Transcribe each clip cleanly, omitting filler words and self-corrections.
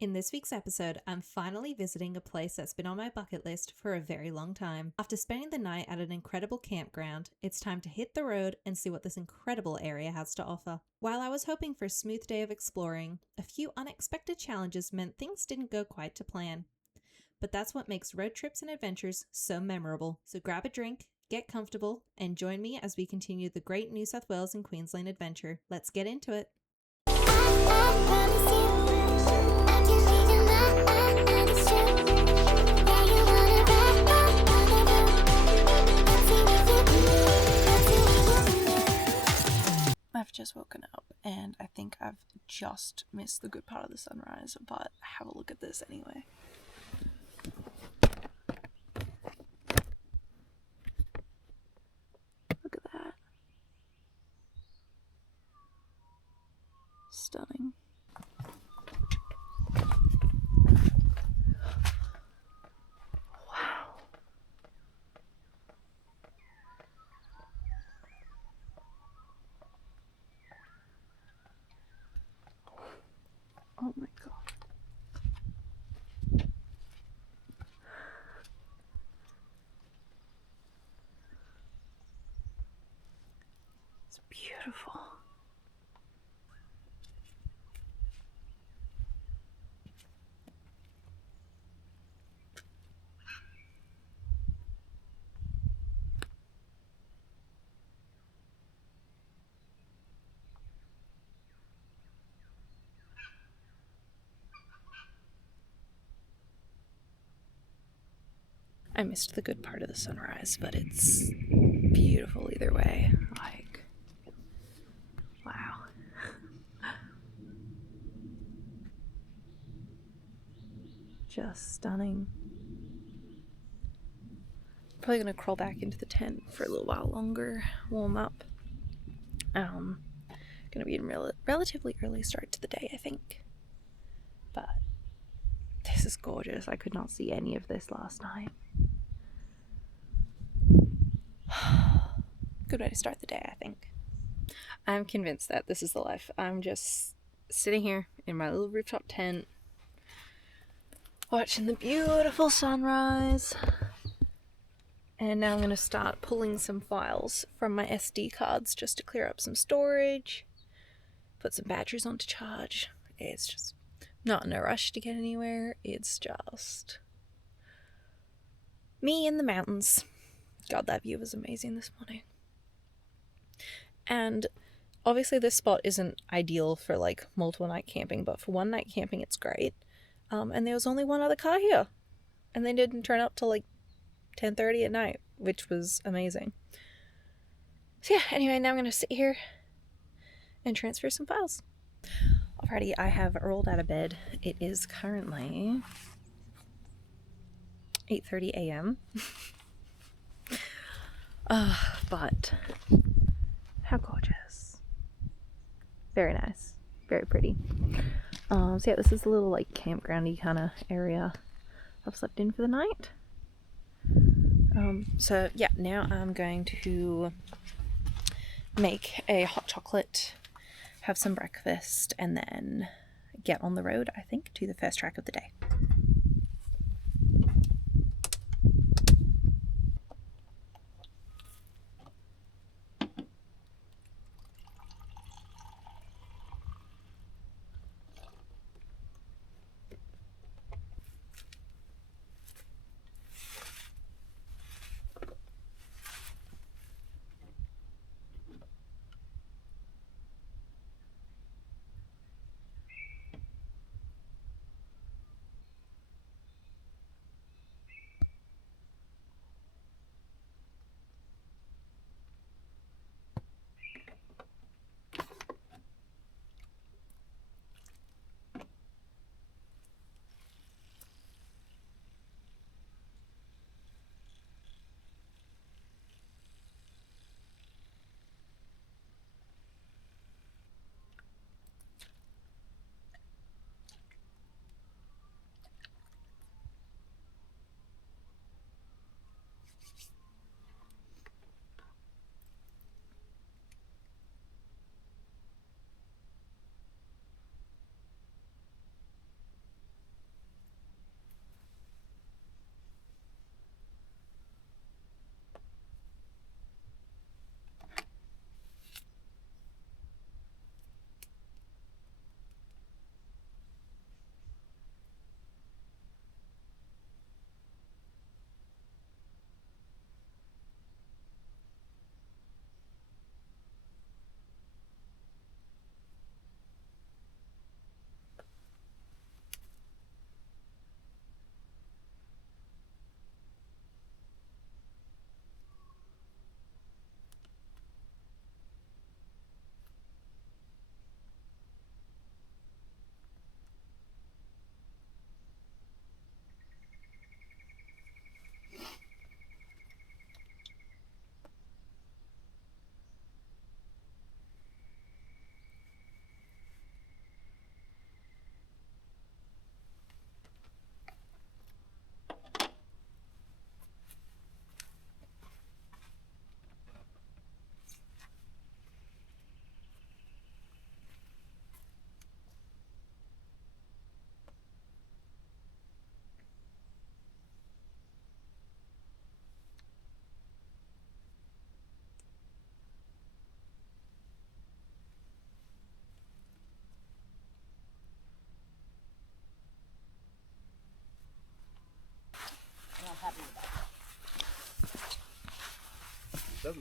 In this week's episode, I'm finally visiting a place that's been on my bucket list for a very long time. After spending the night at an incredible campground, it's time to hit the road and see what this incredible area has to offer. While I was hoping for a smooth day of exploring, a few unexpected challenges meant things didn't go quite to plan. But that's what makes road trips and adventures so memorable. So grab a drink, get comfortable, and join me as we continue the great New South Wales and Queensland adventure. Let's get into it. I've just woken up and I think I've just missed the good part of the sunrise, but have a look at this anyway. Look at that. Stunning. Wow. Oh my god. It's beautiful. I missed the good part of the sunrise, but it's beautiful either way. Like, wow. Just stunning. Probably gonna crawl back into the tent for a little while longer, warm up. Gonna be a relatively early start to the day, I think. But this is gorgeous. I could not see any of this last night. Good way to start the day, I think. I'm convinced that this is the life. I'm just sitting here in my little rooftop tent, watching the beautiful sunrise. And now I'm going to start pulling some files from my SD cards just to clear up some storage, put some batteries on to charge. It's just not in a rush to get anywhere. It's just me in the mountains. God, that view was amazing this morning. And obviously this spot isn't ideal for like multiple night camping, but for one night camping it's great. And there was only one other car here, and they didn't turn up till like 10:30 at night, which was amazing. So yeah, anyway, now I'm gonna sit here and transfer some files. Alrighty, I have rolled out of bed. It is currently 8:30 a.m. But how gorgeous. Very nice. Very pretty. So yeah, this is a little like campgroundy kind of area I've slept in for the night. So yeah, now I'm going to make a hot chocolate, have some breakfast, and then get on the road, I think, to the first track of the day.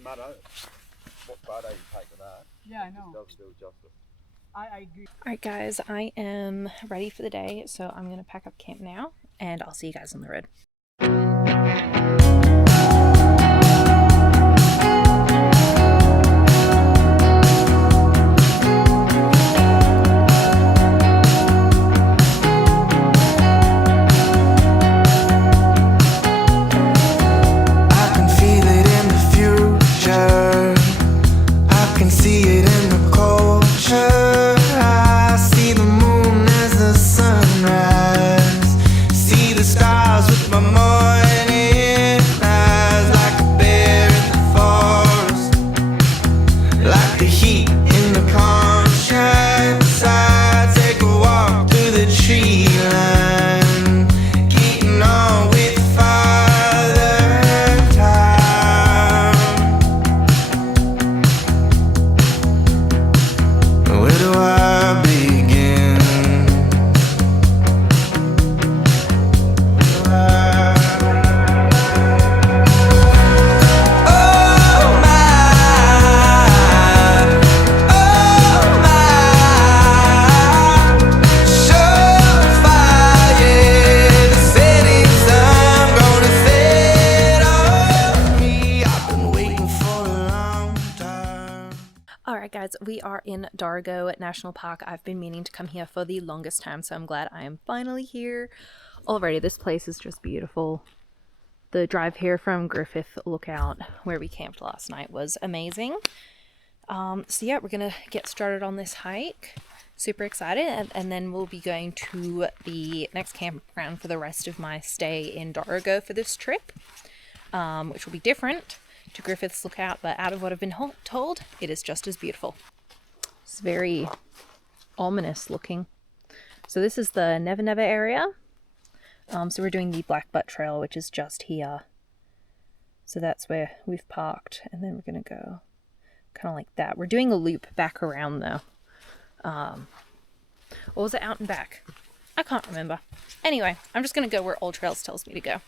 matter what photo you take of that. Yeah, I know. It doesn't do it justice. I agree. Alright guys, I am ready for the day, so I'm going to pack up camp now, and I'll see you guys on the road. Alright guys, we are in Dorrigo National Park. I've been meaning to come here for the longest time, so I'm glad I am finally here. Already, this place is just beautiful. The drive here from Griffith Lookout, where we camped last night, was amazing. So yeah, we're gonna get started on this hike. Super excited, and then we'll be going to the next campground for the rest of my stay in Dorrigo for this trip, which will be different to Griffith's Lookout, but out of what I've been told, it is just as beautiful. It's very ominous looking. So this is the Never Never area. So we're doing the Black Butt Trail, which is just here. So that's where we've parked, and then we're gonna go kind of like that. We're doing a loop back around though. Or was it out and back? I can't remember. Anyway, I'm just gonna go where Old Trails tells me to go.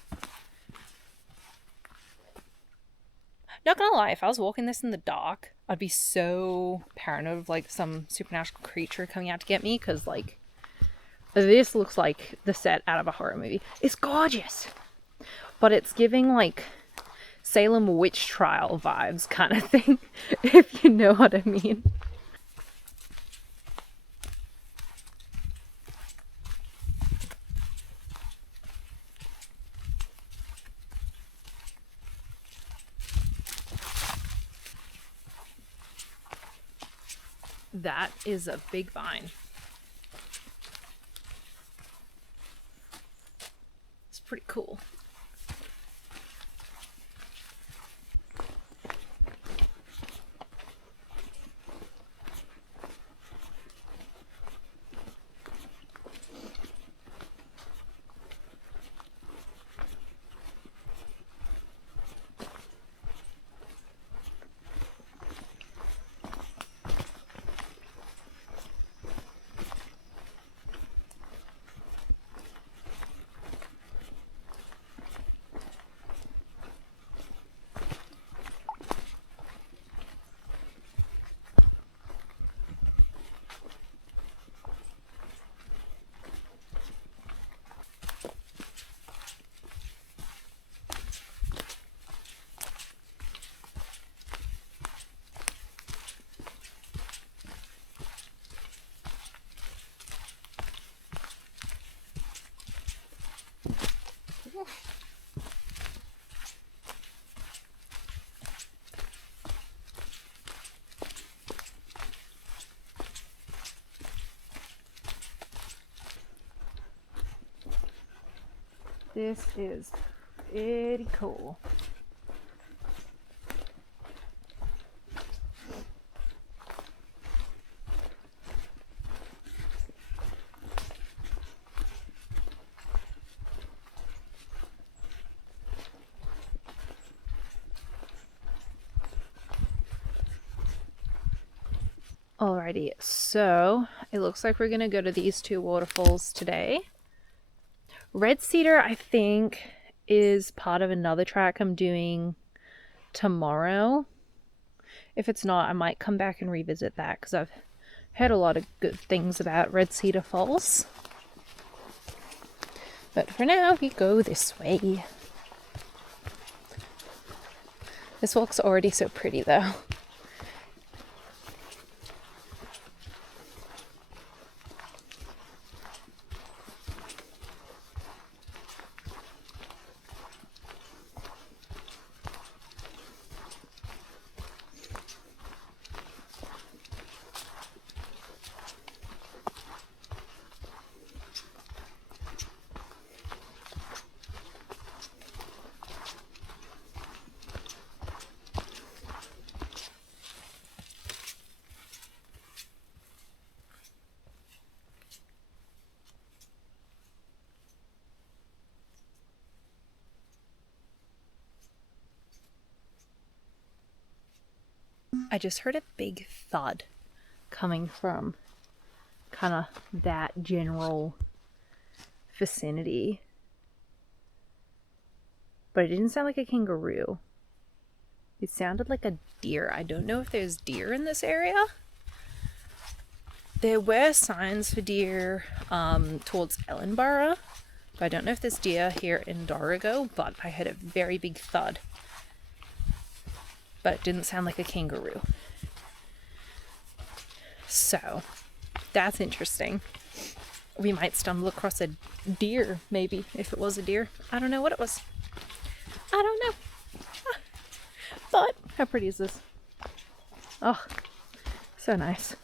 Not gonna lie, if I was walking this in the dark, I'd be so paranoid of like some supernatural creature coming out to get me, because like this looks like the set out of a horror movie. It's gorgeous, but it's giving like Salem witch trial vibes kind of thing, if you know what I mean. That is a big vine. It's pretty cool. This is pretty cool. Alrighty, so it looks like we're gonna go to these two waterfalls today. Red Cedar, I think, is part of another track I'm doing tomorrow. If it's not, I might come back and revisit that because I've heard a lot of good things about Red Cedar Falls. But for now, we go this way. This walk's already so pretty though. I just heard a big thud coming from kind of that general vicinity. But it didn't sound like a kangaroo. It sounded like a deer. I don't know if there's deer in this area. There were signs for deer towards Ellenborough. But I don't know if there's deer here in Dorrigo, but I heard a very big thud. But it didn't sound like a kangaroo. So, that's interesting. We might stumble across a deer, maybe, if it was a deer. I don't know what it was. I don't know. But, how pretty is this? Oh, so nice.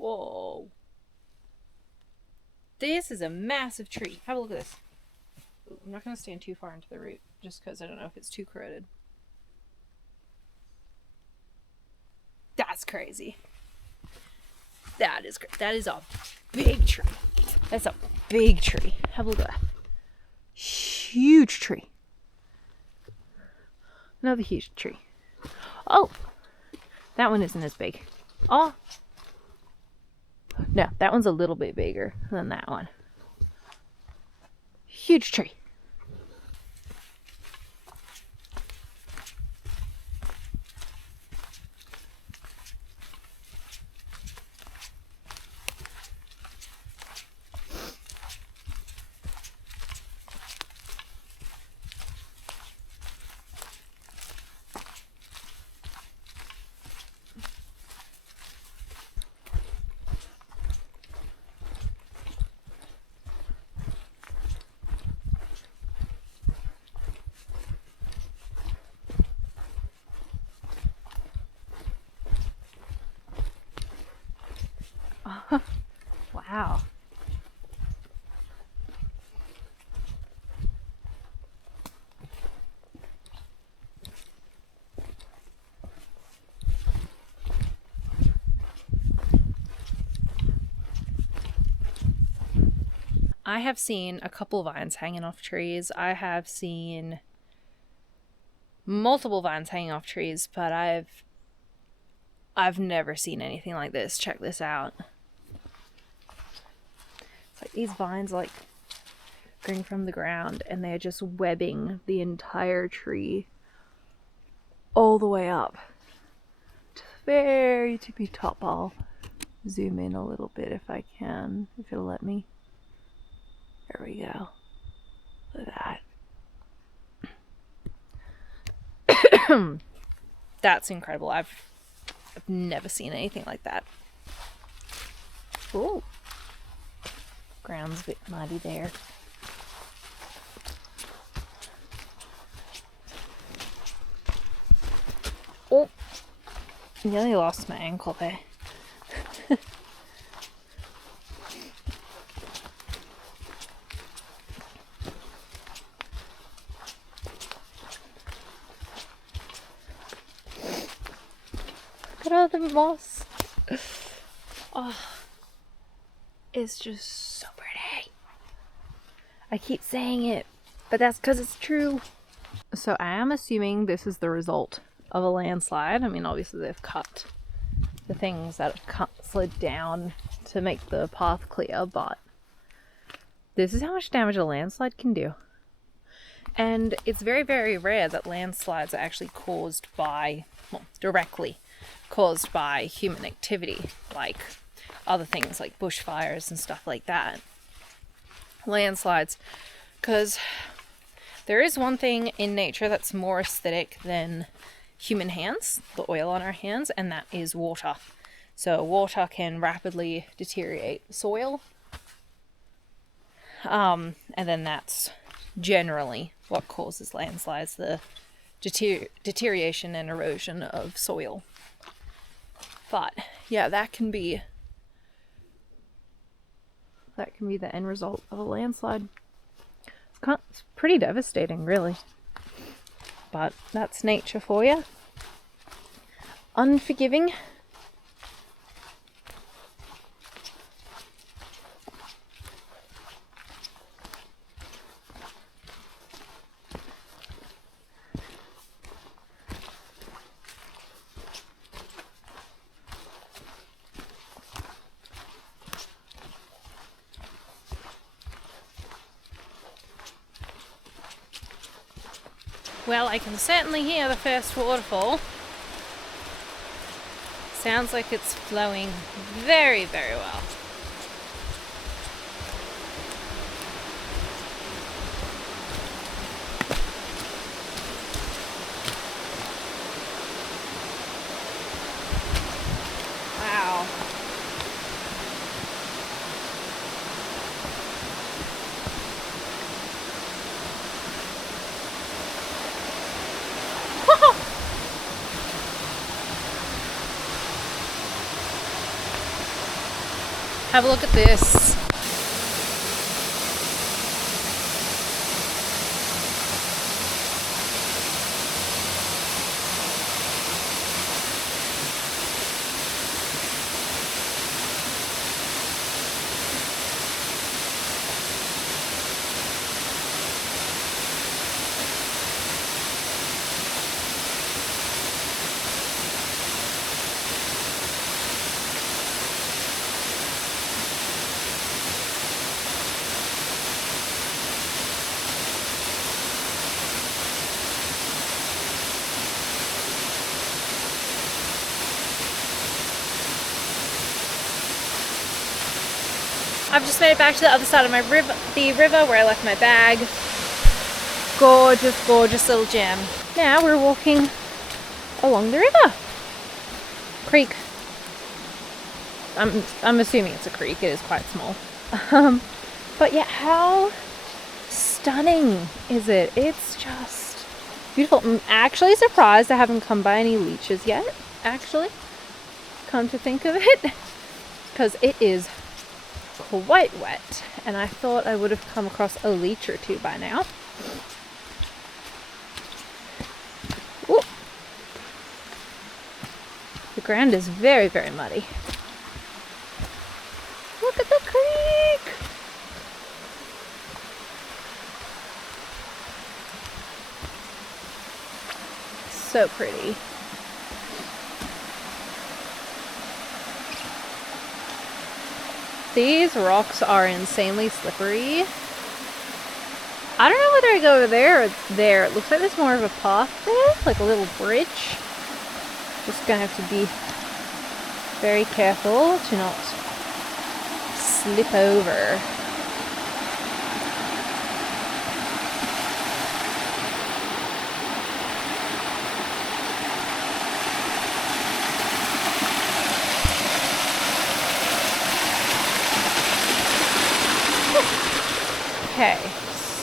Whoa. This is a massive tree. Have a look at this. I'm not going to stand too far into the root just because I don't know if it's too corroded. That's crazy. That is a big tree. That's a big tree. Have a look at that. Huge tree. Another huge tree. Oh, that one isn't as big. Oh, no, that one's a little bit bigger than that one. Huge tree. Wow. I have seen a couple vines hanging off trees. I have seen multiple vines hanging off trees, but I've never seen anything like this. Check this out. It's like these vines like growing from the ground and they're just webbing the entire tree all the way up to the very tippy top. I'll zoom in a little bit if I can, if it'll let me. There we go. Look at that. That's incredible. I've never seen anything like that. Ooh. Ground's a bit muddy there. Oh, nearly lost my ankle there. Oh, the moss. Oh, it's just so pretty. I keep saying it, but that's because it's true. So I am assuming this is the result of a landslide. I mean, obviously they've cut the things that have slid down to make the path clear, but this is how much damage a landslide can do. And it's very, very rare that landslides are actually caused by, well, directly caused by human activity, like other things like bushfires and stuff like that. Landslides, because there is one thing in nature that's more aesthetic than human hands, the oil on our hands, and that is water. So water can rapidly deteriorate soil, and then that's generally what causes landslides, the deterioration and erosion of soil. But yeah, that can be the end result of a landslide. It's pretty devastating, really. But that's nature for you. Unforgiving. Well, I can certainly hear the first waterfall. Sounds like it's flowing very, very well. Wow. Have a look at this. I've just made it back to the other side of the river where I left my bag. Gorgeous, gorgeous little gem. Now we're walking along the river. Creek. I'm assuming it's a creek. It is quite small. But yeah, how stunning is it? It's just beautiful. I'm actually surprised I haven't come by any leeches yet, actually. Come to think of it. Because it is quite wet, and I thought I would have come across a leech or two by now. Ooh. The ground is very, very muddy. Look at the creek! So pretty. These rocks are insanely slippery. I don't know whether I go over there or there. It looks like there's more of a path there, like a little bridge. Just gonna have to be very careful to not slip over. Okay,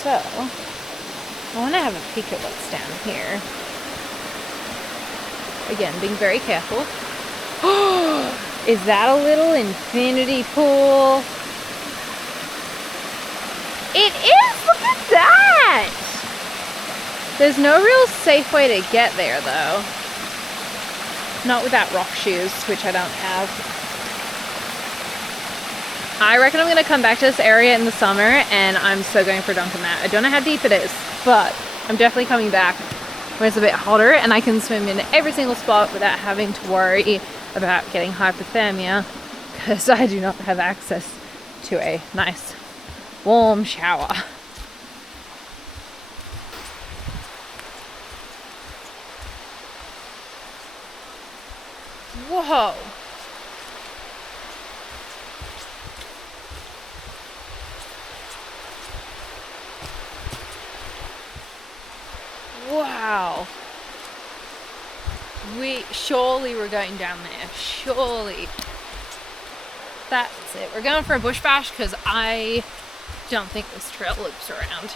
so I want to have a peek at what's down here. Again, being very careful. Is that a little infinity pool? It is! Look at that! There's no real safe way to get there, though. Not without rock shoes, which I don't have. I reckon I'm going to come back to this area in the summer, and I'm so going for a dunk in that. I don't know how deep it is, but I'm definitely coming back when it's a bit hotter and I can swim in every single spot without having to worry about getting hypothermia, because I do not have access to a nice warm shower. Whoa! Wow! Surely we're going down there. Surely. That's it. We're going for a bush bash because I don't think this trail loops around.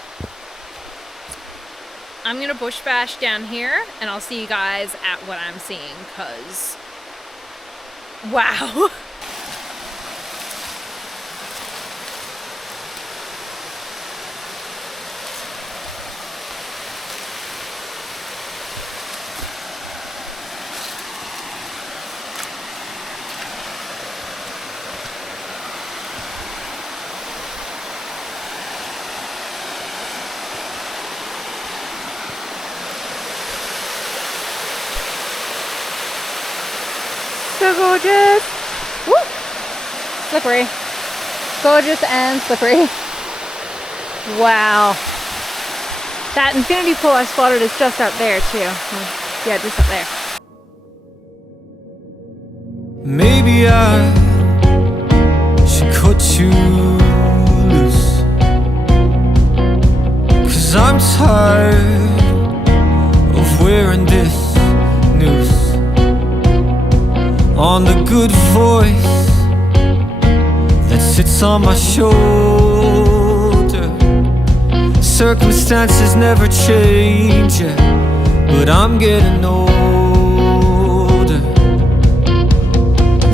I'm going to bush bash down here and I'll see you guys at what I'm seeing, because wow. So gorgeous. Woo! Slippery. Gorgeous and slippery. Wow. That infinity pool I spotted is just up there too. Yeah, just up there. Maybe I should cut you loose, 'cause I'm tired of wearing this noose on the good voice that sits on my shoulder. Circumstances never change, yeah, but I'm getting older.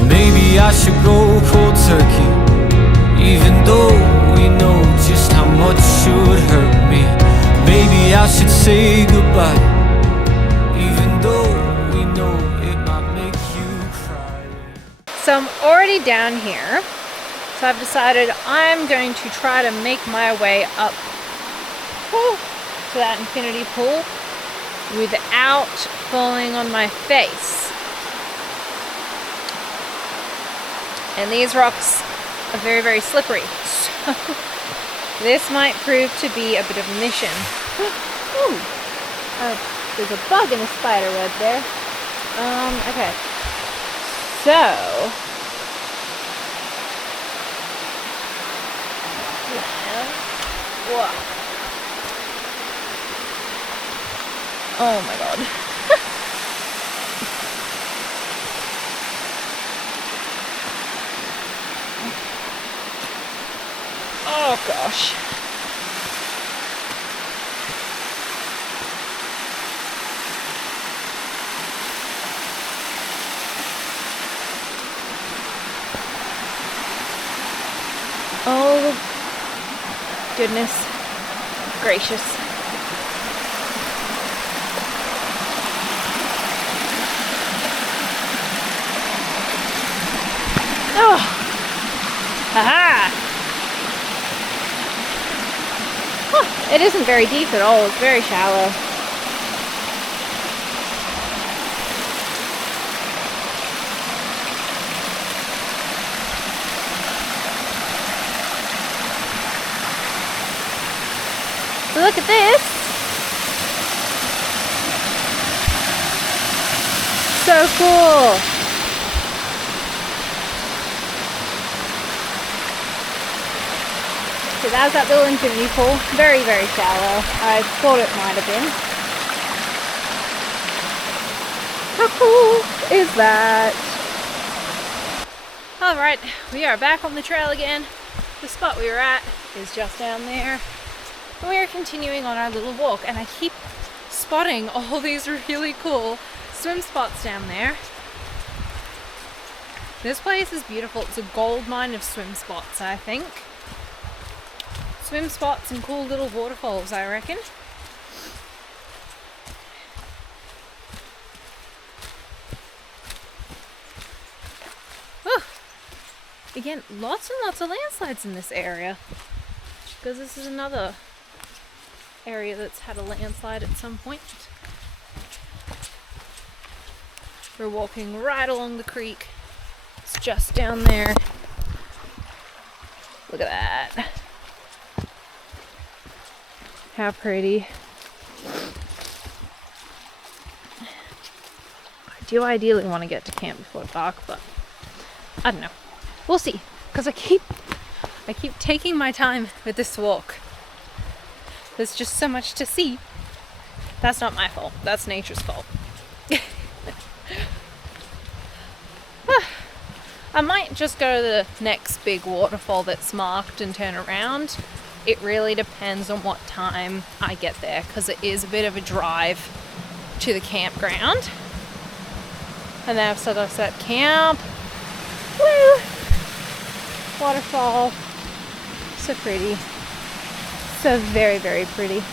Maybe I should go cold turkey, even though we know just how much it would hurt me. Maybe I should say goodbye, even though we know it might make you cry. So I'm already down here. So I've decided I'm going to try to make my way up to that infinity pool without falling on my face. And these rocks are very, very slippery. So this might prove to be a bit of a mission. Ooh. There's a bug and a spider web there. Okay. So whoa. Oh my god. Oh gosh. Oh goodness gracious. Oh. Haha. Huh. It isn't very deep at all. It's very shallow. Look at this. So cool. So that's that little infinity pool. Very, very shallow. I thought it might have been. How cool is that? Alright, we are back on the trail again. The spot we were at is just down there. And we are continuing on our little walk, and I keep spotting all these really cool swim spots down there. This place is beautiful. It's a gold mine of swim spots, I think. Swim spots and cool little waterfalls, I reckon. Again, lots and lots of landslides in this area. Because this is another area that's had a landslide at some point. We're walking right along the creek. It's just down there. Look at that. How pretty. I do ideally want to get to camp before dark, but I don't know. We'll see. Because I keep taking my time with this walk. There's just so much to see. That's not my fault. That's nature's fault. I might just go to the next big waterfall that's marked and turn around. It really depends on what time I get there, because it is a bit of a drive to the campground. And then after I set camp, woo! Waterfall. So pretty. So very, very pretty.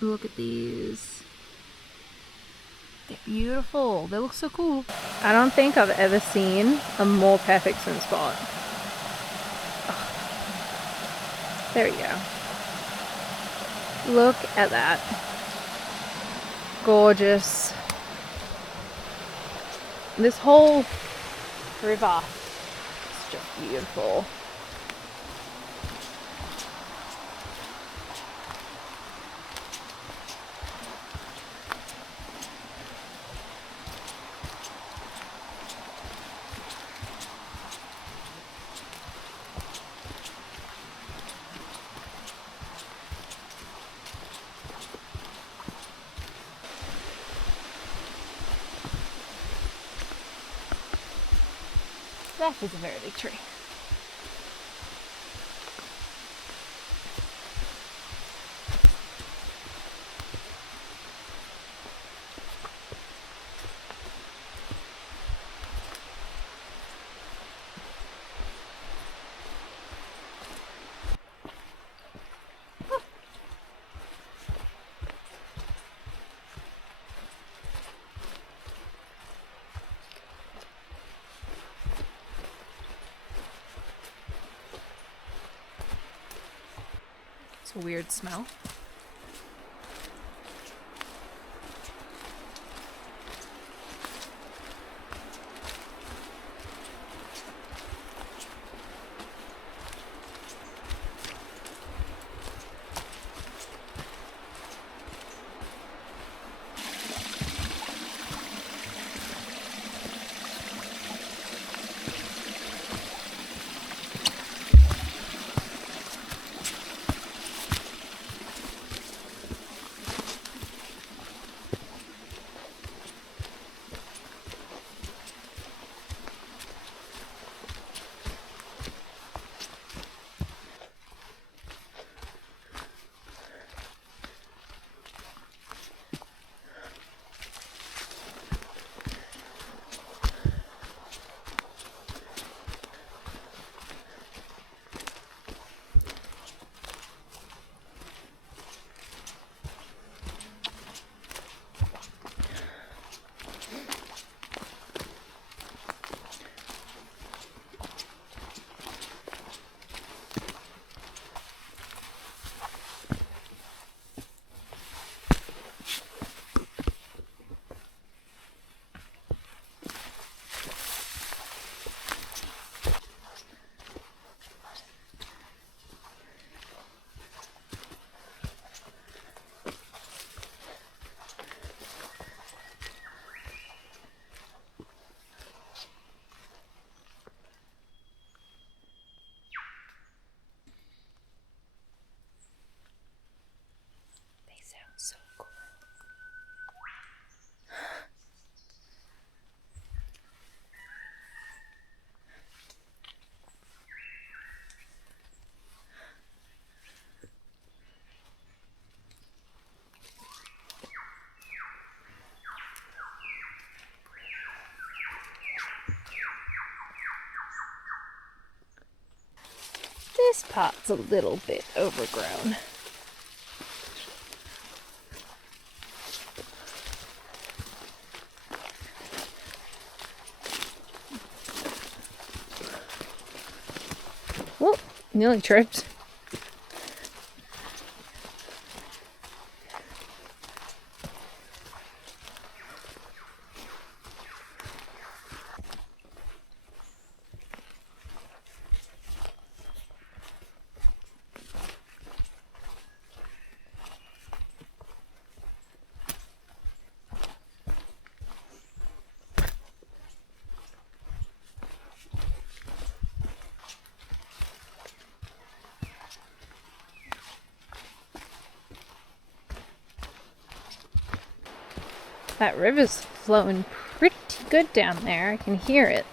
Look at these. They're beautiful. They look so cool. I don't think I've ever seen a more perfect swim spot. Oh. There we go. Look at that. Gorgeous. This whole river is just beautiful. That is a very big tree. It's a weird smell. this part's a little bit overgrown. Whoop, nearly tripped. That river's flowing pretty good down there. I can hear it.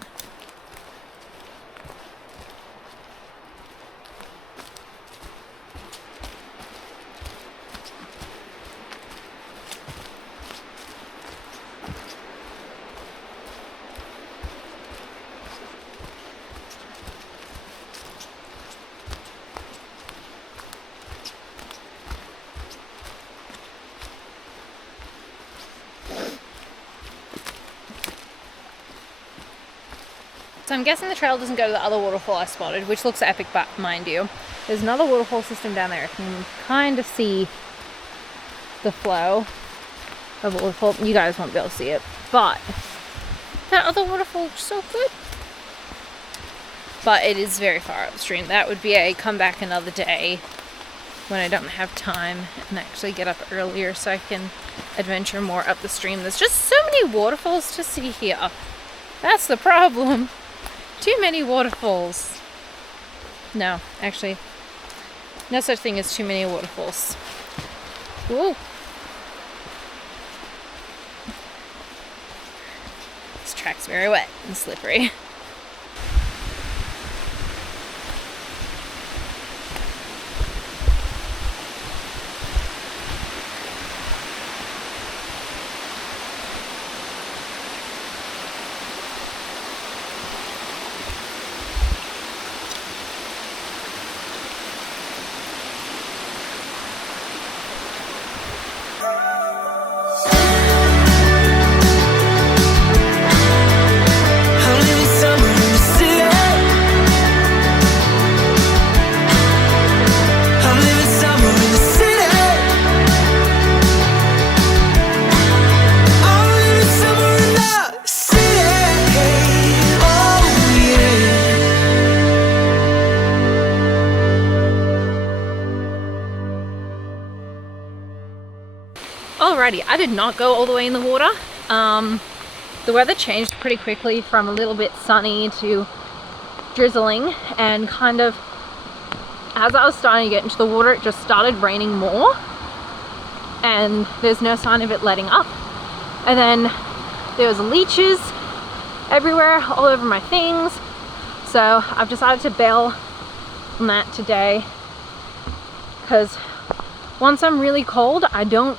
So I'm guessing the trail doesn't go to the other waterfall I spotted, which looks epic, but mind you, there's another waterfall system down there. I can kind of see the flow of the waterfall. You guys won't be able to see it, but that other waterfall looks so good. But it is very far upstream. That would be a come back another day when I don't have time and actually get up earlier so I can adventure more up the stream. There's just so many waterfalls to see here. That's the problem. Too many waterfalls. No, actually, no such thing as too many waterfalls. Ooh. This track's very wet and slippery. Alrighty, I did not go all the way in the water. The weather changed pretty quickly from a little bit sunny to drizzling, and kind of as I was starting to get into the water, it just started raining more, and there's no sign of it letting up. And then there was leeches everywhere, all over my things. So I've decided to bail on that today, because once I'm really cold, I don't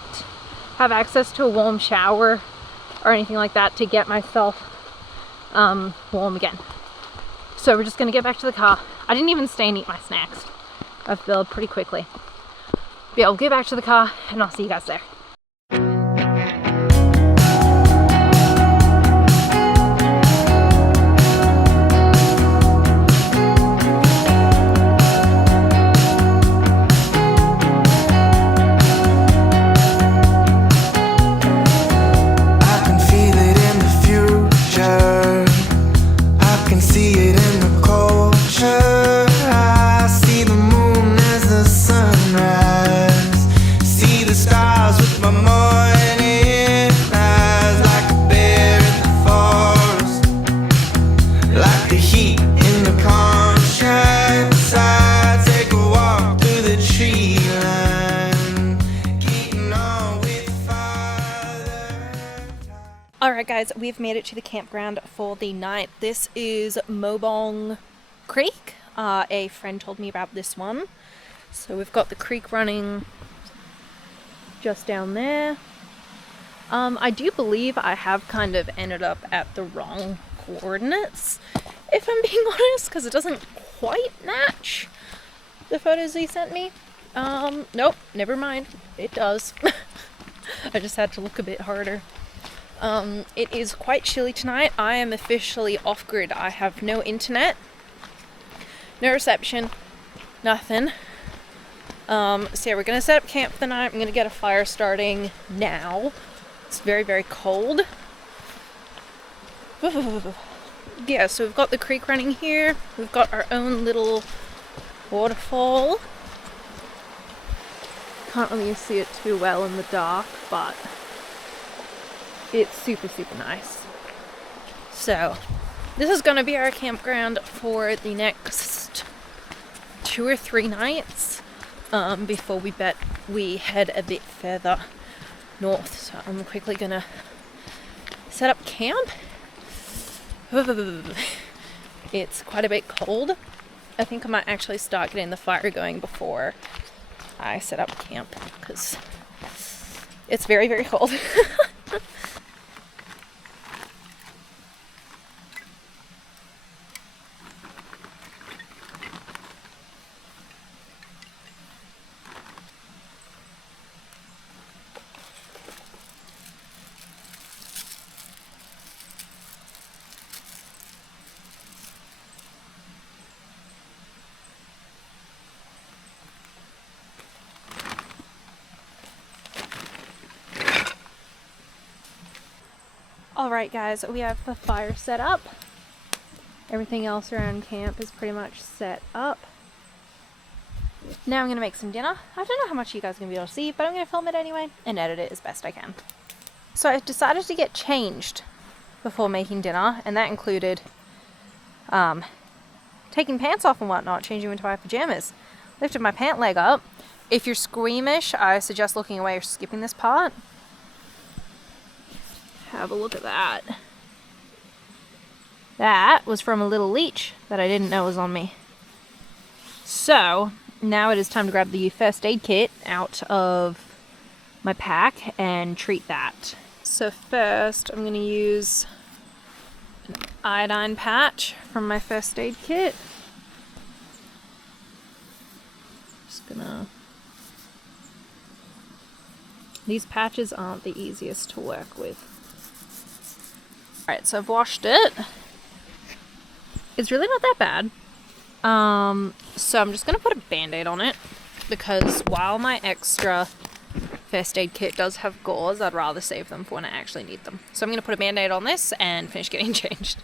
have access to a warm shower or anything like that to get myself warm again. So we're just gonna get back to the car. I didn't even stay and eat my snacks. I've bailed pretty quickly. But yeah, I'll get back to the car and I'll see you guys there. Alright guys, we've made it to the campground for the night. This is Mobong Creek. A friend told me about this one. So we've got the creek running just down there. I do believe I have kind of ended up at the wrong coordinates, if I'm being honest, because it doesn't quite match. the photos he sent me? Nope, never mind. It does. I just had to look a bit harder. It is quite chilly tonight. I am officially off-grid. I have no internet, no reception, nothing. So yeah, we're gonna set up camp for the night. I'm gonna get a fire starting now. It's very, very cold. Yeah, so we've got the creek running here. We've got our own little waterfall. Can't really see it too well in the dark, but it's super, super nice. So this is gonna be our campground for the next 2 or 3 nights before we head a bit further north. So I'm quickly gonna set up camp. It's quite a bit cold. I think I might actually start getting the fire going before I set up camp because it's very, very cold. Alright guys, we have the fire set up. Everything else around camp is pretty much set up. Now I'm going to make some dinner. I don't know how much you guys are going to be able to see, but I'm going to film it anyway and edit it as best I can. So I decided to get changed before making dinner, and that included taking pants off and whatnot, changing into my pajamas. Lifted my pant leg up. If you're squeamish, I suggest looking away or skipping this part. Have a look at that. That was from a little leech that I didn't know was on me. So now it is time to grab the first aid kit out of my pack and treat that. So first I'm going to use an iodine patch from my first aid kit. Just gonna... These patches aren't the easiest to work with. Alright, so I've washed it. It's really not that bad. So I'm just going to put a band-aid on it because while my extra first aid kit does have gauze, I'd rather save them for when I actually need them. So I'm going to put a band-aid on this and finish getting changed.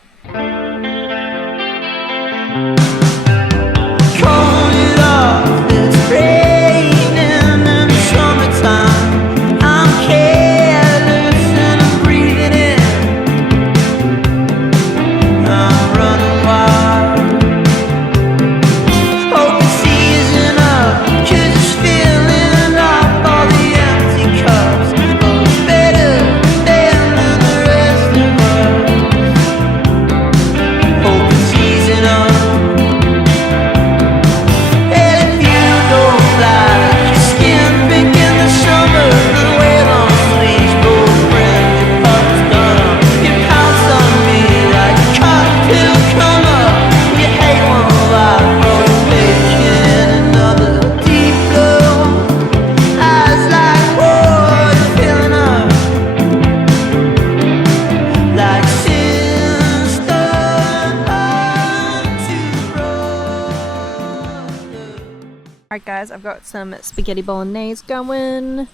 Alright guys, I've got some spaghetti bolognese going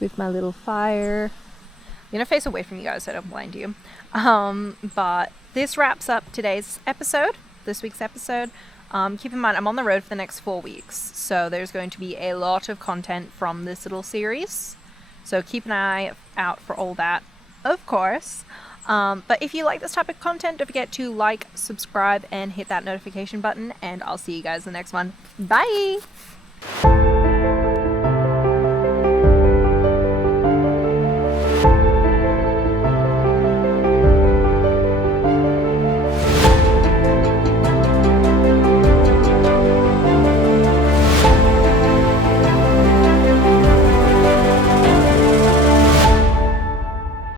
with my little fire. I'm gonna face away from you guys so I don't blind you. But this wraps up today's episode, this week's episode. Keep in mind, I'm on the road for the next 4 weeks, so there's going to be a lot of content from this little series. So keep an eye out for all that, of course. But if you like this type of content, don't forget to like, subscribe, and hit that notification button, and I'll see you guys in the next one. Bye!